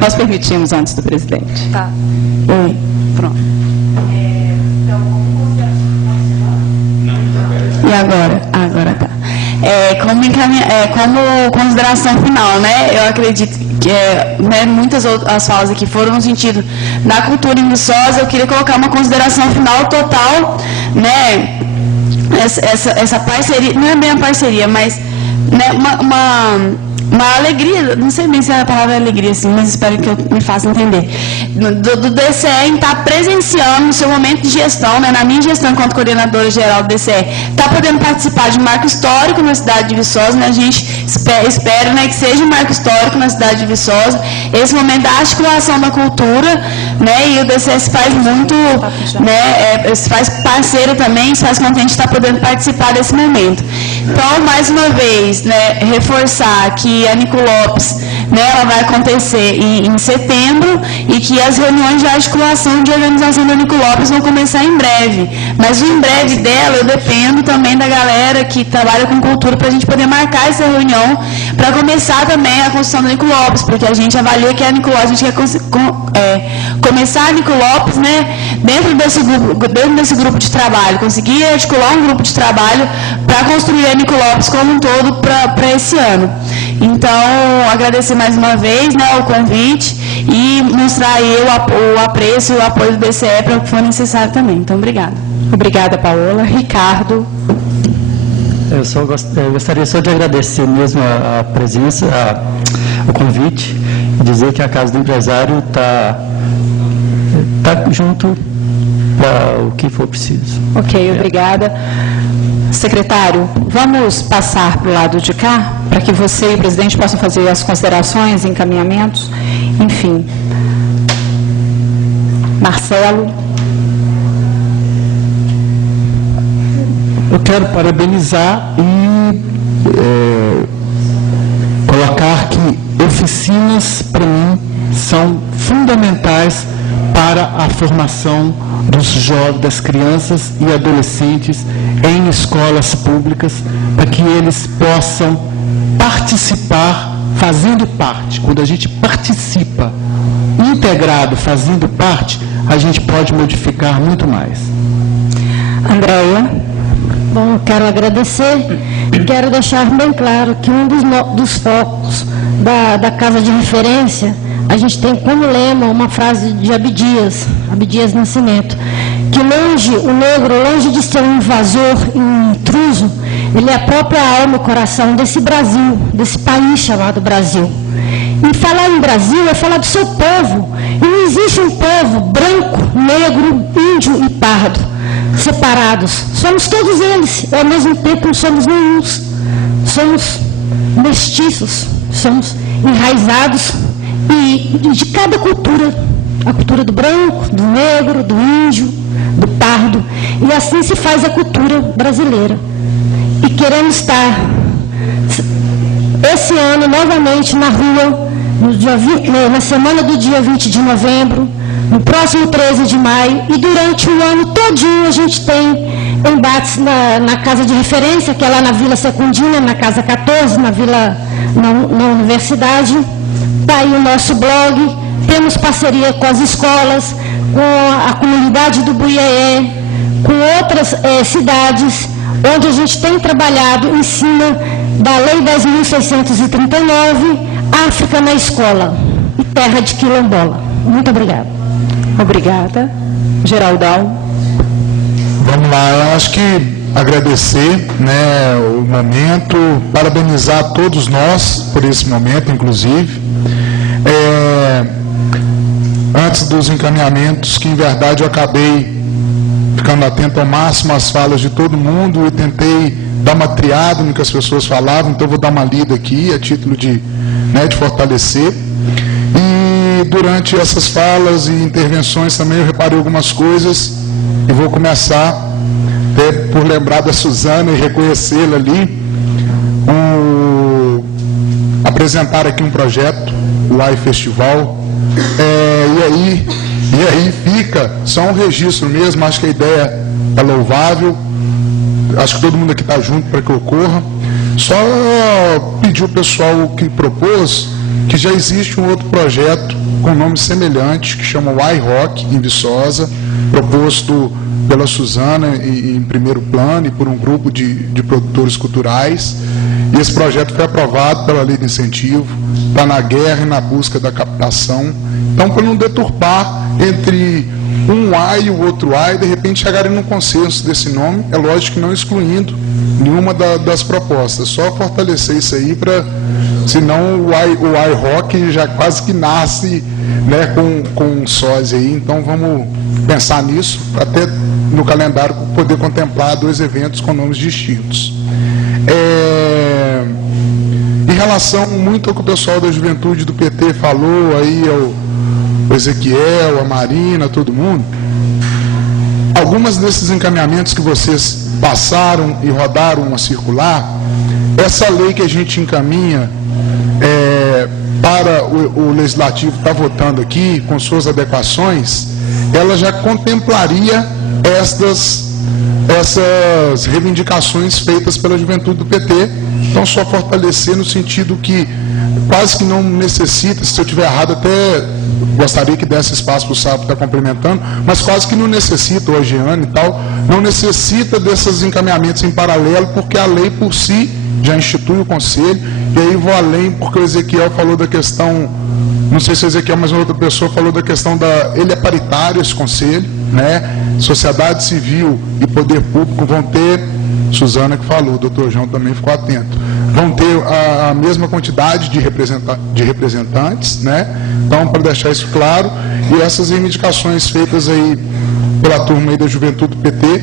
Nós permitimos antes do presidente. Tá. Oi. Pronto. E agora? Agora tá. Como consideração final, né? Eu acredito que muitas outras falas aqui foram no sentido da cultura em Viçosa. Eu queria colocar uma consideração final total, né? Essa parceria, não é bem a parceria, mas né, uma alegria, não sei bem se a palavra é alegria, assim, mas espero que eu me faça entender, do DCE em estar presenciando no seu momento de gestão, né, na minha gestão enquanto coordenadora geral do DCE, estar podendo participar de um marco histórico na cidade de Viçosa, né, a gente espera né, que seja um marco histórico na cidade de Viçosa, esse momento da articulação da cultura, né, e o DCE se faz muito, né, se faz parceiro também, se faz contente de estar podendo participar desse momento. Então, mais uma vez, né, reforçar que a Nico Lopes, né, ela vai acontecer em setembro e que as reuniões de articulação de organização da Nico Lopes vão começar em breve. Mas o em breve dela, eu dependo também da galera que trabalha com cultura para a gente poder marcar essa reunião para começar também a construção da Nico Lopes, porque a gente avalia que a Nico Lopes, a gente quer começar a Nico Lopes, né, dentro desse grupo de trabalho, conseguir articular um grupo de trabalho para construir a Nico Lopes como um todo para esse ano. Então, agradecer mais uma vez, né, o convite e mostrar aí o apreço e o apoio do DCE para o que for necessário também. Então, obrigada. Obrigada, Paola. Ricardo. Eu gostaria só de agradecer mesmo a presença, o convite, e dizer que a Casa do Empresário está junto para o que for preciso. Ok, obrigada. Secretário, vamos passar para o lado de cá, para que você e o presidente possam fazer as considerações, encaminhamentos, enfim. Marcelo. Eu quero parabenizar e colocar que oficinas, para mim, são fundamentais para a formação das crianças e adolescentes em escolas públicas, para que eles possam participar, fazendo parte. Quando a gente participa, integrado, fazendo parte, a gente pode modificar muito mais. Andréia. Bom, quero agradecer e quero deixar bem claro que um dos focos da Casa de Referência, a gente tem como lema uma frase de Abdias Nascimento, que o negro, longe de ser um invasor e um intruso, ele é a própria alma e coração desse Brasil, desse país chamado Brasil. E falar em Brasil é falar do seu povo. E não existe um povo branco, negro, índio e pardo separados. Somos todos eles, e ao mesmo tempo não somos nenhuns. Somos mestiços, somos enraizados e de cada cultura, a cultura do branco, do negro, do índio, do pardo, e assim se faz a cultura brasileira. E queremos estar esse ano novamente na rua, na semana do dia 20 de novembro, no próximo 13 de maio, e durante o ano todinho a gente tem embates na Casa de Referência, que é lá na Vila Secundina, na Casa 14, na Universidade. Está aí o nosso blog, temos parceria com as escolas, com a comunidade do Buiaé, com outras cidades, onde a gente tem trabalhado em cima da Lei 10.639, África na Escola e Terra de Quilombola. Muito obrigada. Obrigada. Geraldão. Vamos lá, eu acho que agradecer, né, o momento, parabenizar todos nós por esse momento, inclusive. Antes dos encaminhamentos, que em verdade eu acabei ficando atento ao máximo às falas de todo mundo e tentei dar uma triada no que as pessoas falavam, então eu vou dar uma lida aqui a título de fortalecer. E durante essas falas e intervenções também eu reparei algumas coisas e vou começar até por lembrar da Suzana e reconhecê-la ali, apresentar aqui um projeto, o AI Festival, e aí fica só um registro mesmo. Acho que a ideia é louvável, acho que todo mundo aqui está junto para que ocorra. Só pedir o pessoal que propôs que já existe um outro projeto com nome semelhante, que chama Y-Rock, em Viçosa, proposto pela Suzana em primeiro plano e por um grupo de produtores culturais. E esse projeto foi aprovado pela Lei de Incentivo, está na guerra e na busca da captação. Então, para não deturpar entre um A e o outro A, e de repente chegarem num consenso desse nome, é lógico que não excluindo nenhuma das propostas, só fortalecer isso aí, senão o Y-Rock já quase que nasce, né, com um sósia aí. Então vamos pensar nisso, até no calendário poder contemplar 2 eventos com nomes distintos. Em relação muito ao que o pessoal da juventude do PT falou aí, o Ezequiel, a Marina, todo mundo, algumas desses encaminhamentos que vocês passaram e rodaram a circular, essa lei que a gente encaminha para o Legislativo estar votando aqui, com suas adequações, ela já contemplaria essas reivindicações feitas pela juventude do PT. Então, só fortalecer no sentido que quase que não necessita, se eu estiver errado, até gostaria que desse espaço para o Sábio estar complementando, mas quase que não necessita, o Agiane e tal, não necessita desses encaminhamentos em paralelo, porque a lei por si já institui o conselho. E aí vou além, porque o Ezequiel falou da questão, não sei se o Ezequiel, mas uma outra pessoa falou da questão ele é paritário, esse conselho, né? Sociedade civil e poder público vão ter, Suzana que falou, o doutor João também ficou atento, vão ter a mesma quantidade de representantes, né? Então, para deixar isso claro, e essas reivindicações feitas aí pela turma aí da juventude do PT,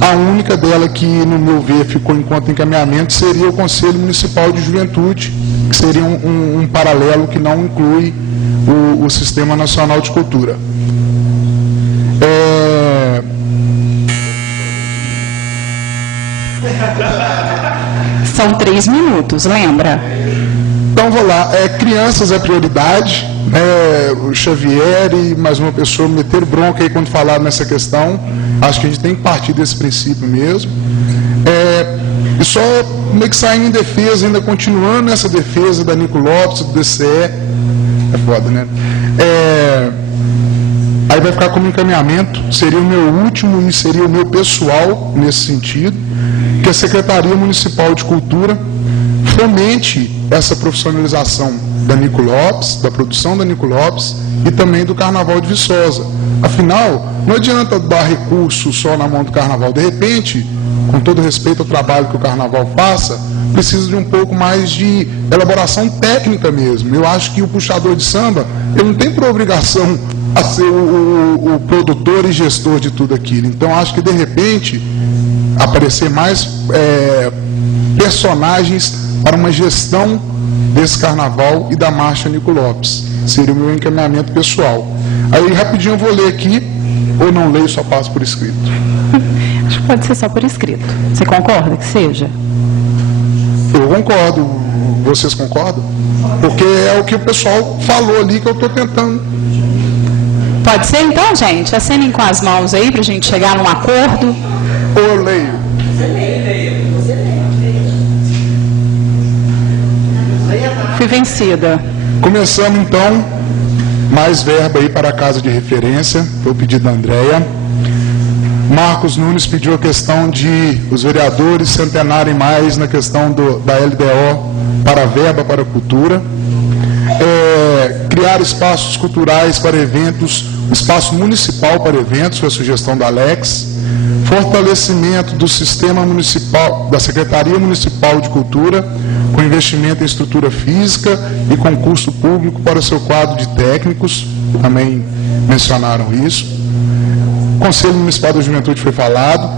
a única dela que, no meu ver, ficou enquanto encaminhamento seria o Conselho Municipal de Juventude, que seria um paralelo que não inclui o Sistema Nacional de Cultura. São 3 minutos, lembra? Então, vou lá. Crianças é prioridade. O Xavier e mais uma pessoa meteram bronca aí quando falaram nessa questão. Acho que a gente tem que partir desse princípio mesmo. E só meio que saindo em defesa, ainda continuando nessa defesa da Nico Lopes, do DCE. É foda, né? Aí vai ficar como encaminhamento, seria o meu último e seria o meu pessoal nesse sentido, que a Secretaria Municipal de Cultura fomente essa profissionalização da Nico Lopes, da produção da Nico Lopes e também do Carnaval de Viçosa. Afinal, não adianta dar recurso só na mão do Carnaval. De repente, com todo respeito ao trabalho que o Carnaval faça, precisa de um pouco mais de elaboração técnica mesmo. Eu acho que o puxador de samba, ele não tem por obrigação a ser o produtor e gestor de tudo aquilo. Então, acho que, de repente, aparecer mais personagens para uma gestão desse carnaval e da marcha Nico Lopes. Seria o meu encaminhamento pessoal. Aí, rapidinho, eu vou ler aqui, ou não leio, só passo por escrito. Acho que pode ser só por escrito. Você concorda que seja? Eu concordo. Vocês concordam? Porque é o que o pessoal falou ali que eu estou tentando. Pode ser então, gente? Acenem com as mãos aí para a gente chegar num acordo. Ou eu leio? Fui vencida. Começamos então, mais verba aí para a casa de referência, foi o pedido da Andréia. Marcos Nunes pediu a questão de os vereadores centenarem mais na questão da LDO para a verba para a cultura. Criar espaços culturais para eventos, espaço municipal para eventos, foi a sugestão da Alex. Fortalecimento do sistema municipal, da Secretaria Municipal de Cultura, com investimento em estrutura física e concurso público para o seu quadro de técnicos, também mencionaram isso. Conselho Municipal da Juventude foi falado.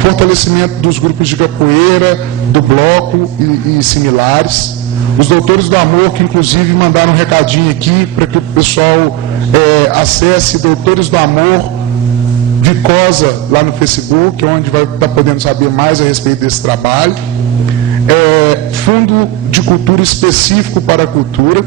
Fortalecimento dos grupos de capoeira, do bloco e similares. Os doutores do amor, que inclusive mandaram um recadinho aqui para que o pessoal acesse Doutores do Amor Vicosa lá no Facebook, onde vai estar podendo saber mais a respeito desse trabalho. Fundo de cultura específico para a cultura.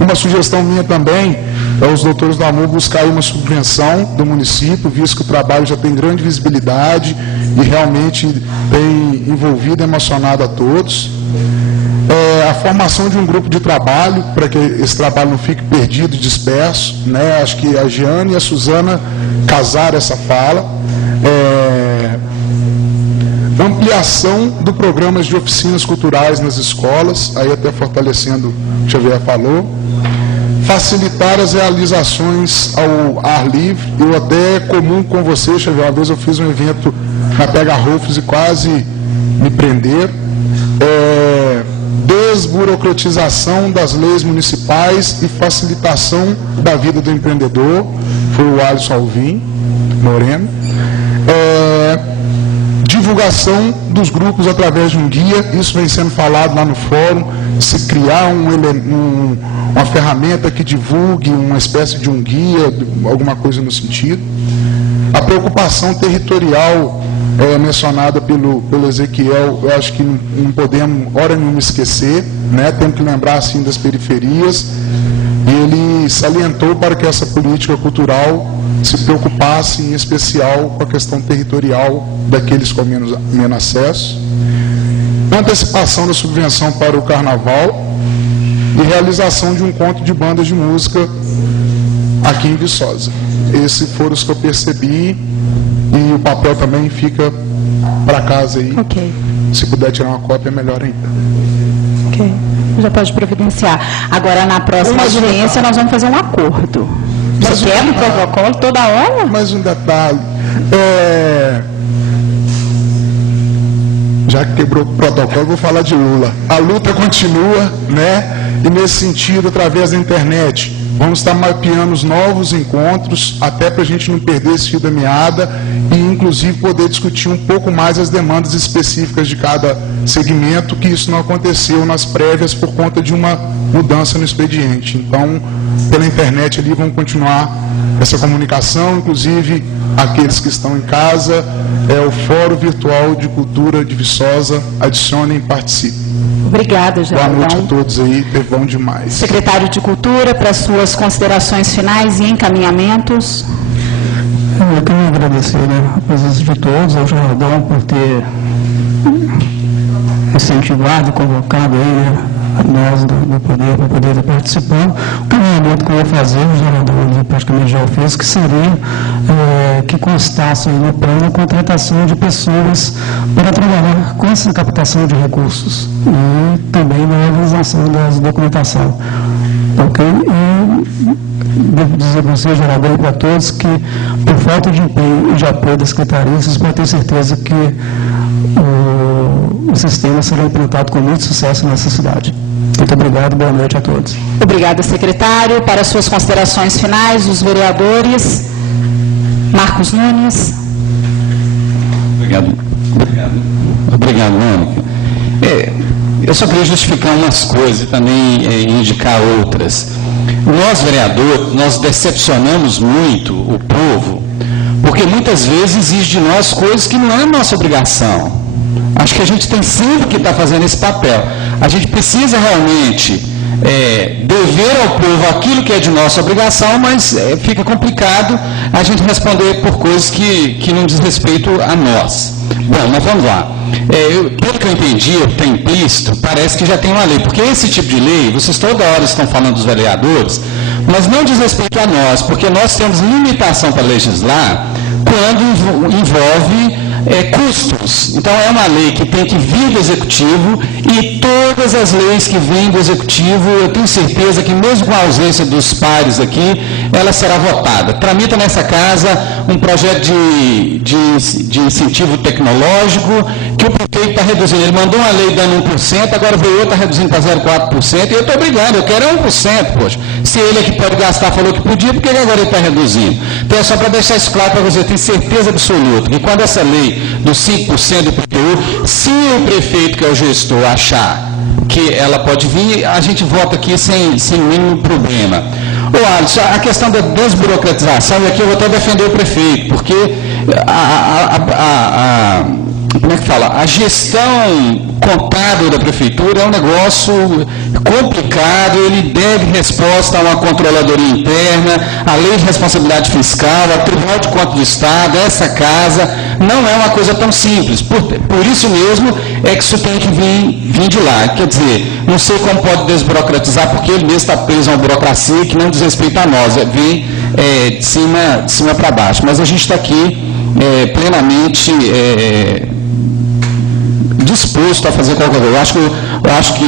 Uma sugestão minha também é os Doutores do Amor buscar uma subvenção do município, visto que o trabalho já tem grande visibilidade e realmente tem envolvido e emocionado a todos. a formação de um grupo de trabalho, para que esse trabalho não fique perdido e disperso, né? Acho que a Giane e a Suzana casaram essa fala. Ampliação do programa de oficinas culturais nas escolas, aí até fortalecendo o que o Xavier falou. Facilitar as realizações ao ar livre. Eu até é comum com você, Xavier, uma vez eu fiz um evento na Pega Rufus e quase me prenderam. Desburocratização das leis municipais e facilitação da vida do empreendedor, foi o Alisson Alvim Moreno. Divulgação dos grupos através de um guia, isso vem sendo falado lá no fórum, se criar uma ferramenta que divulgue uma espécie de um guia, alguma coisa no sentido. A preocupação territorial mencionada pelo Ezequiel, eu acho que não podemos, hora nenhuma, esquecer, né? Temos que lembrar, assim, das periferias, e ele salientou para que essa política cultural se preocupasse, em especial, com a questão territorial daqueles com menos acesso. Antecipação da subvenção para o Carnaval e realização de um encontro de bandas de música aqui em Viçosa. Esses foram os que eu percebi, e o papel também fica para casa aí. Ok. Se puder tirar uma cópia, melhor ainda. Ok. Já pode providenciar. Agora, na próxima audiência, nós vamos fazer um acordo. Você quebra o protocolo toda hora? Mais um detalhe. Já que quebrou o protocolo, vou falar de Lula. A luta continua, né? E nesse sentido, através da internet, vamos estar mapeando os novos encontros, até para a gente não perder esse fio da meada e, inclusive, poder discutir um pouco mais as demandas específicas de cada segmento, que isso não aconteceu nas prévias por conta de uma mudança no expediente. Então, pela internet ali, vamos continuar essa comunicação, inclusive aqueles que estão em casa, o Fórum Virtual de Cultura de Viçosa, adicionem e participem. Obrigada, Geraldão. Boa noite a todos aí, foi bom demais. Secretário de Cultura, para suas considerações finais e encaminhamentos. Eu queria agradecer, né, a presença de todos, ao Geraldão por ter incentivado e convocado aí, né, nós do Poder, para poder estar participando. O caminhamento que eu ia fazer, o Geraldão praticamente já o fez, que seria que constasse no plano a contratação de pessoas para trabalhar com essa captação de recursos e também na realização da documentação. Ok? E devo dizer para você, Geraldão, e para todos, que por falta de empenho e de apoio da Secretaria, vocês podem ter certeza que o sistema será implantado com muito sucesso nessa cidade. Muito obrigado, boa noite a todos. Obrigada, secretário. Para suas considerações finais, os vereadores. Marcos Nunes. Obrigado, Mônica. Eu só queria justificar umas coisas e também indicar outras. Nós, vereadores, nós decepcionamos muito o povo, porque muitas vezes exige de nós coisas que não é nossa obrigação. Acho que a gente tem sempre que estar fazendo esse papel. A gente precisa realmente dever ao povo aquilo que é de nossa obrigação, mas fica complicado a gente responder por coisas que não diz respeito a nós. Bom, mas vamos lá. Pelo que eu entendi, está implícito, parece que já tem uma lei, porque esse tipo de lei, vocês toda hora estão falando dos vereadores, mas não diz respeito a nós, porque nós temos limitação para legislar quando envolve custos. Então, é uma lei que tem que vir do Executivo, e todas as leis que vêm do Executivo, eu tenho certeza que, mesmo com a ausência dos pares aqui, ela será votada. Tramita nessa casa um projeto de incentivo tecnológico, que o prefeito está reduzindo. Ele mandou uma lei dando 1%, agora veio outra reduzindo para 0,4%, e eu estou brigando, eu quero 1%, poxa. Se ele é que pode gastar, falou que podia, porque agora ele está reduzindo. Então, é só para deixar isso claro para você, eu tenho certeza absoluta que quando essa lei dos 5% do IPTU, se o prefeito, que é o gestor, achar que ela pode vir, a gente vota aqui sem o mínimo problema. Ô Alisson, a questão da desburocratização, e aqui eu vou até defender o prefeito, porque como é que fala? A gestão contábil da prefeitura é um negócio complicado, ele deve resposta a uma controladoria interna, a lei de responsabilidade fiscal, a Tribunal de Contas do Estado, essa casa, Não é uma coisa tão simples. Por isso mesmo é que isso tem que vir de lá. Quer dizer, não sei como pode desburocratizar, porque ele mesmo está preso a uma burocracia que não diz respeito a nós, vem de cima para baixo. Mas a gente está aqui plenamente disposto a fazer qualquer coisa. Eu acho que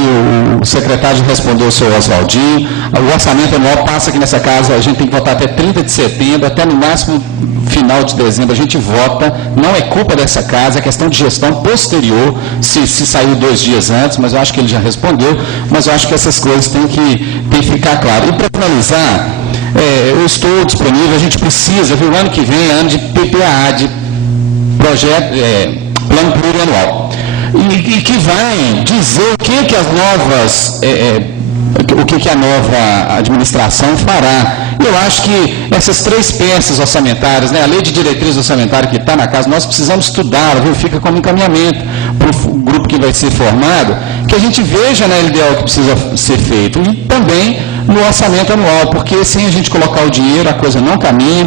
o secretário já respondeu o senhor Oswaldinho. O orçamento anual passa aqui nessa casa, a gente tem que votar até 30 de setembro, até no máximo final de dezembro a gente vota. Não é culpa dessa casa, é questão de gestão posterior, se saiu 2 dias antes, mas eu acho que ele já respondeu, mas eu acho que essas coisas têm que ficar claras. E para finalizar, eu estou disponível, a gente precisa, viu, o ano que vem é ano de PPAA, de projeto, plano plurianual. E que vai dizer o que as novas, o que a nova administração fará. Eu acho que essas 3 peças orçamentárias, né, a lei de diretriz orçamentária que está na casa, nós precisamos estudar, viu? Fica como encaminhamento para o grupo que vai ser formado, que a gente veja na LDO o que precisa ser feito, e também no orçamento anual, porque sem a gente colocar o dinheiro, a coisa não caminha.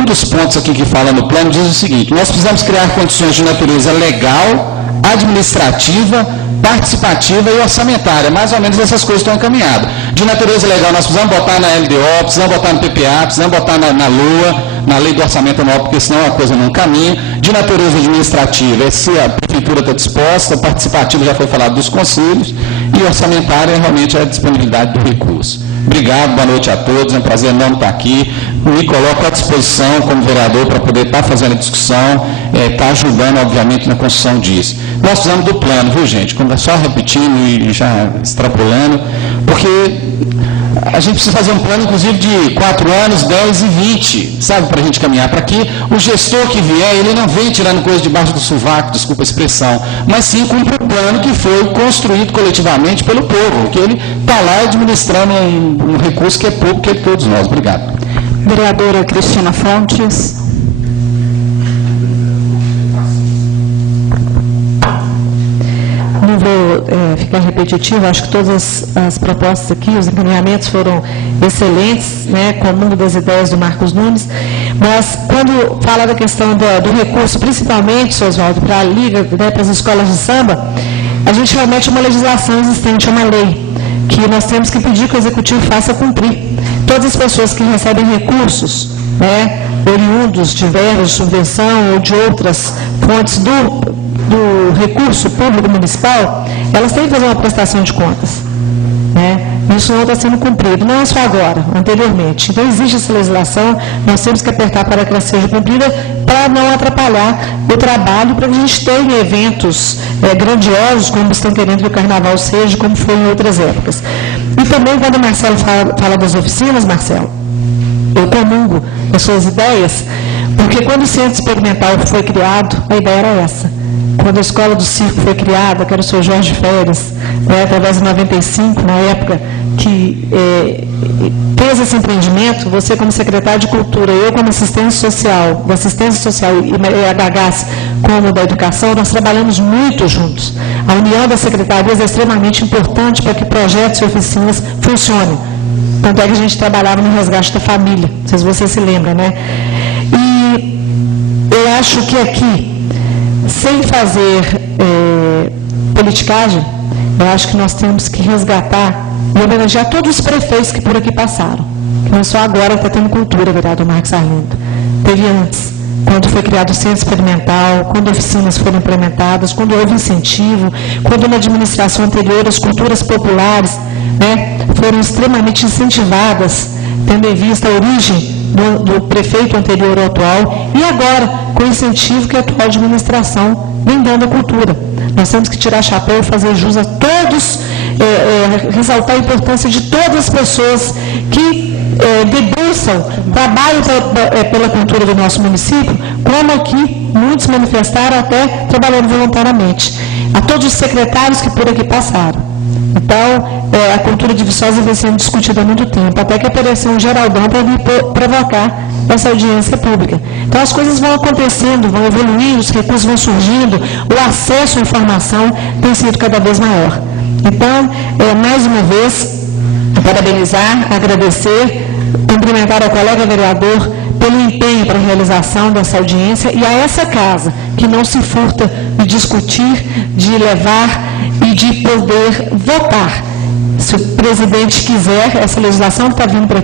Um dos pontos aqui que fala no plano diz o seguinte: nós precisamos criar condições de natureza legal, administrativa, participativa e orçamentária. Mais ou menos essas coisas estão encaminhadas. De natureza legal, nós precisamos botar na LDO, precisamos botar no PPA, precisamos botar na LOA, na lei do orçamento anual, porque senão a coisa não caminha. De natureza administrativa, se a prefeitura está disposta, participativa já foi falado dos conselhos, e orçamentária realmente é a disponibilidade do recurso. Obrigado, boa noite a todos, é um prazer enorme estar aqui. Me coloco à disposição como vereador para poder estar fazendo a discussão, estar ajudando, obviamente, na construção disso. Nós precisamos do plano, viu, gente? Só repetindo e já extrapolando, porque a gente precisa fazer um plano, inclusive, de 4 anos, 10 e 20, sabe, para a gente caminhar para aqui. O gestor que vier, ele não vem tirando coisa debaixo do sovaco, desculpa a expressão, mas sim cumpre o plano que foi construído coletivamente pelo povo, que ele está lá administrando um recurso que é público, que é de todos nós. Obrigado. Vereadora Cristina Fontes. Não vou ficar repetitivo, acho que todas as propostas aqui, os encaminhamentos foram excelentes, né, comum das ideias do Marcos Nunes, mas quando fala da questão do recurso, principalmente, Sr. Oswaldo, para a Liga, né, para as escolas de samba, a gente remete a uma legislação existente, a uma lei, que nós temos que pedir que o Executivo faça cumprir. Todas as pessoas que recebem recursos, né, oriundos de verbas de subvenção ou de outras fontes do recurso público municipal, elas têm que fazer uma prestação de contas, né? Isso não está sendo cumprido, não é só agora, anteriormente. Então, existe essa legislação, nós temos que apertar para que ela seja cumprida, para não atrapalhar o trabalho, para que a gente tenha eventos grandiosos, como estão querendo que o Carnaval seja, como foi em outras épocas. E também, quando o Marcelo fala das oficinas, Marcelo, eu comungo as suas ideias, porque quando o Centro Experimental foi criado, a ideia era essa. Quando a Escola do Circo foi criada, que era o Sr. Jorge Férez, através de 95, na época que fez esse empreendimento, você como secretário de Cultura, eu como assistência social e a Gagás como da Educação, nós trabalhamos muito juntos. A união das secretarias é extremamente importante para que projetos e oficinas funcionem. Tanto é que a gente trabalhava no resgate da família, não sei se você se lembra, né? E eu acho que aqui, sem fazer politicagem, eu acho que nós temos que resgatar e homenagear todos os prefeitos que por aqui passaram. Que não só agora está tendo cultura, vereador Marcos Arlindo. Teve antes, quando foi criado o Centro Experimental, quando oficinas foram implementadas, quando houve incentivo, quando na administração anterior as culturas populares, né, foram extremamente incentivadas, tendo em vista a origem do prefeito anterior ao atual, e agora, com o incentivo que a atual administração vem dando à cultura. Nós temos que tirar chapéu e fazer jus a todos, ressaltar a importância de todas as pessoas que debruçam, trabalham pela cultura do nosso município, como aqui muitos manifestaram, até trabalhando voluntariamente. A todos os secretários que por aqui passaram. Então, a cultura de Viçosa vem sendo discutida há muito tempo, até que apareceu um Geraldão para vir provocar essa audiência pública. Então, as coisas vão acontecendo, vão evoluindo, os recursos vão surgindo, o acesso à informação tem sido cada vez maior. Então, mais uma vez, parabenizar, agradecer, cumprimentar ao colega vereador pelo empenho para a realização dessa audiência e a essa casa, que não se furta de discutir, de levar e de poder votar. Se o presidente quiser, essa legislação está vindo para